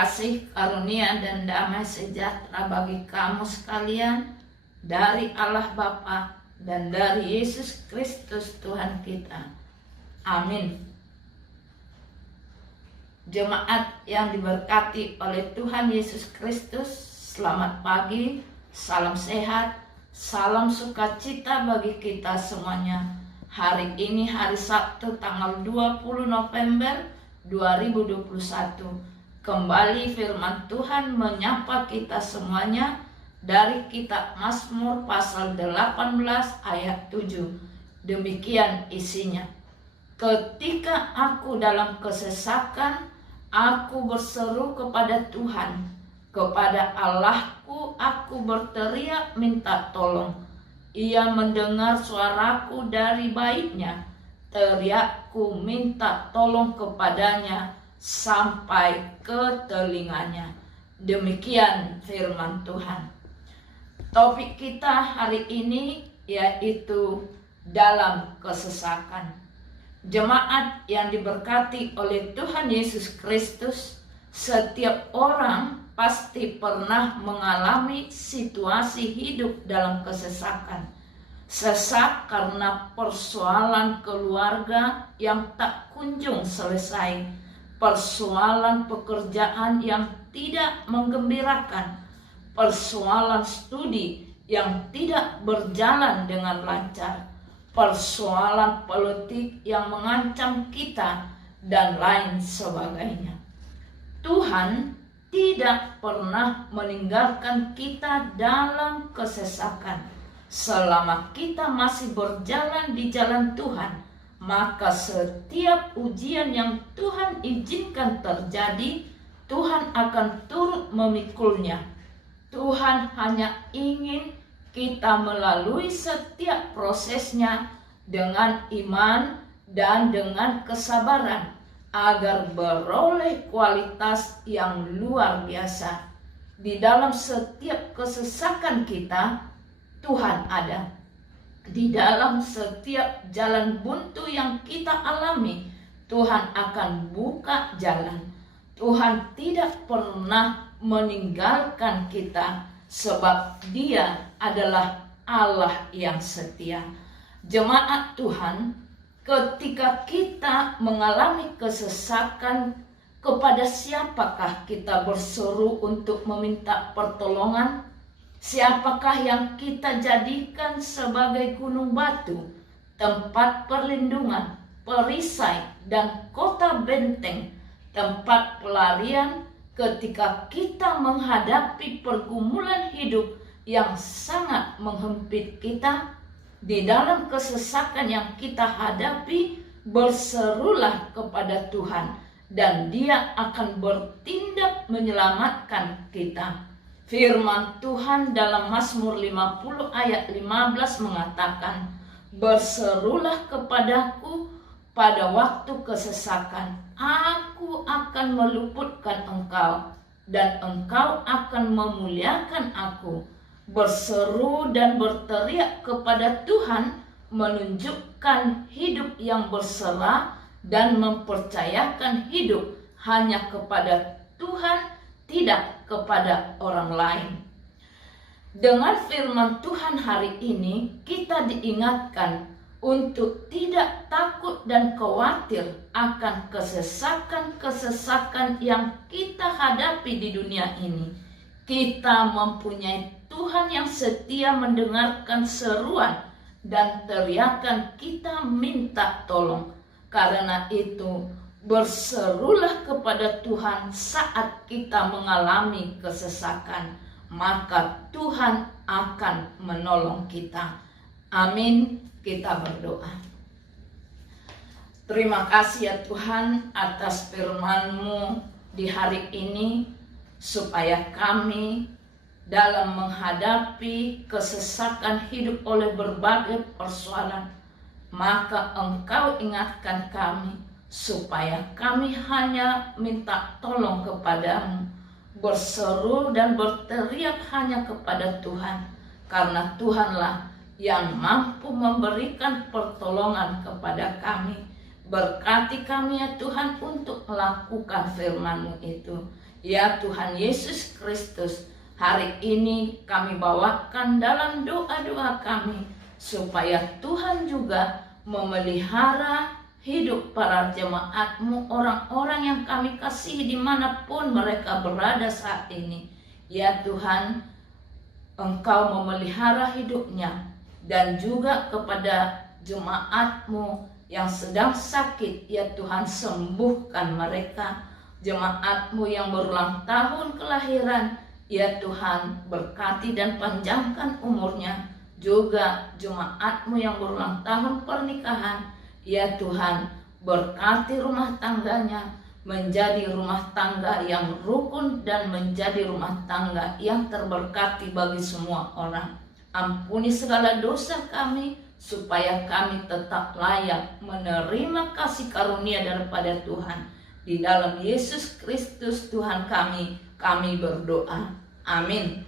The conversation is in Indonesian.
kasih, karunia, dan damai sejahtera bagi kamu sekalian dari Allah Bapa dan dari Yesus Kristus Tuhan kita. Amin. Jemaat yang diberkati oleh Tuhan Yesus Kristus, selamat pagi, salam sehat, salam sukacita bagi kita semuanya. Hari ini hari Sabtu tanggal 20 November 2021. Kembali firman Tuhan menyapa kita semuanya dari kitab Mazmur pasal 18 ayat 7. Demikian isinya. Ketika aku dalam kesesakan, aku berseru kepada Tuhan. Kepada Allahku aku berteriak minta tolong. Ia mendengar suaraku dari baitnya. Teriakku minta tolong kepadanya sampai ke telinganya. Demikian firman Tuhan. Topik kita hari ini yaitu dalam kesesakan. Jemaat yang diberkati oleh Tuhan Yesus Kristus, setiap orang pasti pernah mengalami situasi hidup dalam kesesakan. Sesak karena persoalan keluarga yang tak kunjung selesai, persoalan pekerjaan yang tidak menggembirakan, persoalan studi yang tidak berjalan dengan lancar, persoalan politik yang mengancam kita, dan lain sebagainya. Tuhan tidak pernah meninggalkan kita dalam kesesakan. Selama kita masih berjalan di jalan Tuhan, maka setiap ujian yang Tuhan izinkan terjadi, Tuhan akan turut memikulnya. Tuhan hanya ingin kita melalui setiap prosesnya dengan iman dan dengan kesabaran, agar beroleh kualitas yang luar biasa. Di dalam setiap kesesakan kita, Tuhan ada. Di dalam setiap jalan buntu yang kita alami, Tuhan akan buka jalan. Tuhan tidak pernah meninggalkan kita, sebab Dia adalah Allah yang setia. Jemaat Tuhan, ketika kita mengalami kesesakan, kepada siapakah kita berseru untuk meminta pertolongan? Siapakah yang kita jadikan sebagai gunung batu, tempat perlindungan, perisai, dan kota benteng, tempat pelarian ketika kita menghadapi pergumulan hidup yang sangat menghempit kita? Di dalam kesesakan yang kita hadapi, berserulah kepada Tuhan, dan Dia akan bertindak menyelamatkan kita. Firman Tuhan dalam Mazmur 50 ayat 15 mengatakan, berserulah kepadaku pada waktu kesesakan, aku akan meluputkan engkau, dan engkau akan memuliakan aku. Berseru dan berteriak kepada Tuhan menunjukkan hidup yang berserah dan mempercayakan hidup hanya kepada Tuhan, tidak kepada orang lain. Dengan firman Tuhan hari ini, kita diingatkan untuk tidak takut dan khawatir akan kesesakan-kesesakan yang kita hadapi di dunia ini. Kita mempunyai Tuhan yang setia mendengarkan seruan dan teriakan kita minta tolong. Karena itu, berserulah kepada Tuhan saat kita mengalami kesesakan, maka Tuhan akan menolong kita. Amin. Kita berdoa. Terima kasih ya Tuhan atas firman-Mu di hari ini, supaya kami dalam menghadapi kesesakan hidup oleh berbagai persoalan, maka Engkau ingatkan kami supaya kami hanya minta tolong kepadamu, berseru dan berteriak hanya kepada Tuhan, karena Tuhanlah yang mampu memberikan pertolongan kepada kami. Berkati kami ya Tuhan untuk melakukan firman-Mu itu. Ya Tuhan Yesus Kristus, hari ini kami bawakan dalam doa-doa kami, supaya Tuhan juga memelihara hidup para jemaat-Mu, orang-orang yang kami kasihi dimanapun mereka berada saat ini. Ya Tuhan, Engkau memelihara hidupnya, dan juga kepada jemaat-Mu yang sedang sakit, ya Tuhan, sembuhkan mereka. Jemaat-Mu yang berulang tahun kelahiran, ya Tuhan, berkati dan panjangkan umurnya. Juga jemaat-Mu yang berulang tahun pernikahan, ya Tuhan, berkati rumah tangganya menjadi rumah tangga yang rukun dan menjadi rumah tangga yang terberkati bagi semua orang. Ampuni segala dosa kami, supaya kami tetap layak menerima kasih karunia daripada Tuhan. Di dalam Yesus Kristus Tuhan kami berdoa. Amin.